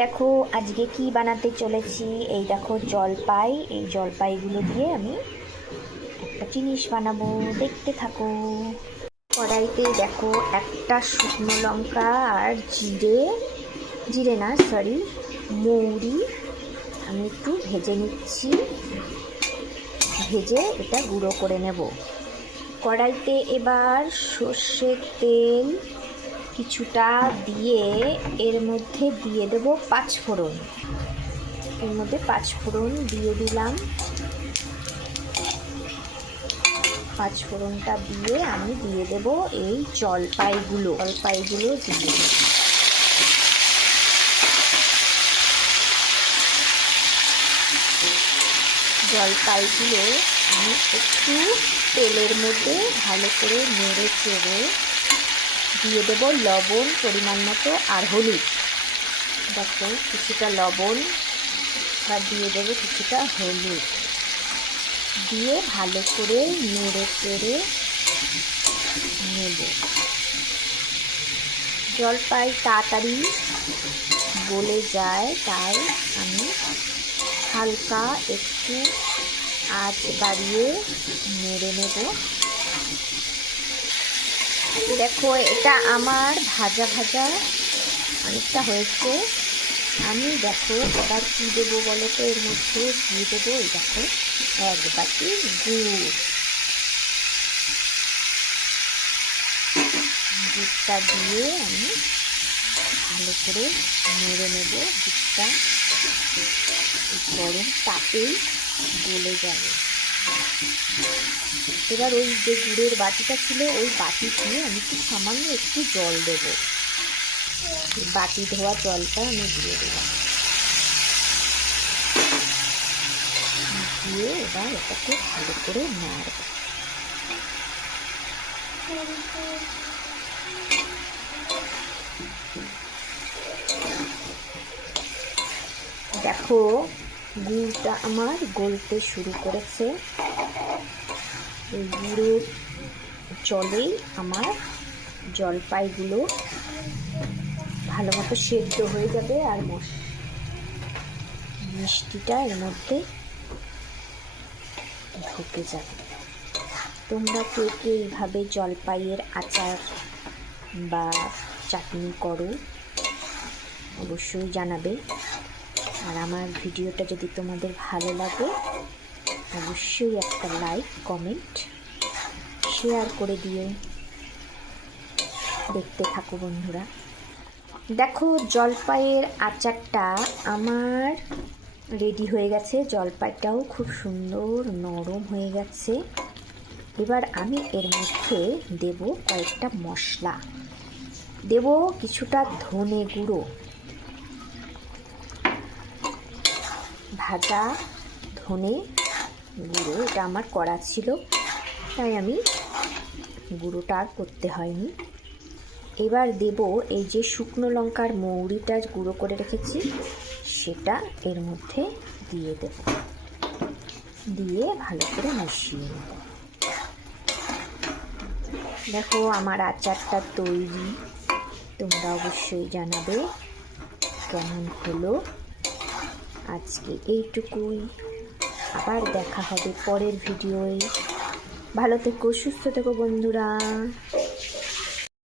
দেখো আজকে কি বানাতে চলেছি। এই দেখো জলপাই, এই জলপাইগুলো দিয়ে আমি একটা জিনিস বানাবো, দেখতে থাকো। কড়াইতে দেখো একটা শুকনো লঙ্কা আর জিরে না সরি মৌরি আমি একটু ভেজে নিচ্ছি। ভেজে এটা গুঁড়ো করে নেব। কড়াইতে এবার সর্ষের তেল কিছুটা দিয়ে এর মধ্যে দিয়ে দেবো পাঁচফোড়ন। এর মধ্যে পাঁচফোড়ন দিয়ে দিলাম। পাঁচফোড়নটা দিয়ে আমি দিয়ে দেবো এই জলপাইগুলো দিয়ে দেবো। জলপাইগুলো আমি একটু তেলের মধ্যে ভালো করে নেড়ে চেড়ে দিয়ে দেবো লবণ পরিমাণ মতো আর হলুদ। দেখো কিছুটা লবণ আর দিয়ে দেবো কিছুটা হলুদ দিয়ে ভালো করে নেড়ে চেড়ে নেব। জলপাই তাড়াতাড়ি গলে যায়, তাই আমি হালকা একটু আঁচ বাড়িয়ে নেড়ে নেব। দেখো এটা আমার ভাজা ভাজা অনেকটা হয়েছে। আমি দেখো এবার কী দেবো বলো তো, এর মধ্যে দিয়ে দেবো এই দেখো এক বাটি গুড়টা দিয়ে আমি ভালো করে নেড়ে নেব। গুড়টা গরম তাপেই গলে যাবে। এবার ওই যে গুড়ের বাটিটা ছিল ওই বাটি দিয়ে আমি খুব সামান্য একটু জল দেবো। বাটি ধোয়া জলটা আমি দিয়ে দেবো। দিয়ে এবার এটাকে ভালো করে নাড়ব। দেখো গুড়টা আমার গলতে শুরু করেছে। এই গুঁড়োর জলেই আমার জলপাইগুলো ভালো মতো সেদ্ধ হয়ে যাবে আর মিষ্টিটা এর মধ্যে ঢুকে যাবে। তোমরা কে কে এইভাবে জলপাইয়ের আচার বা চাটনি করো অবশ্যই জানাবে। আর আমার ভিডিওটা যদি তোমাদের ভালো লাগে অবশ্যই একটা লাইক কমেন্ট শেয়ার করে দিও। দেখতে থাকো বন্ধুরা। দেখো জলপাইয়ের আচারটা আমার রেডি হয়ে গেছে। জলপাইটাও খুব সুন্দর নরম হয়ে গেছে। এবার আমি এর মধ্যে দেব কয়েকটা মশলা। দেব কিছুটা ধনে গুঁড়ো, ভাজা ধনে গুঁড়ো। এটা আমার করা ছিল তাই আমি গুঁড়োটা আর করতে হয়নি। এবার দেব এই যে শুকনো লঙ্কার মৌরিটা গুঁড়ো করে রেখেছি সেটা এর মধ্যে দিয়ে দেব। দিয়ে ভালো করে মিশিয়ে নেব। দেখো আমার আচারটা তৈরি। তোমরা অবশ্যই জানাবে কেমন হলো। আজকে এইটুকুই, আবার দেখা হবে পরের ভিডিওয়। ভালো থেকো, সুস্থ থেকো বন্ধুরা।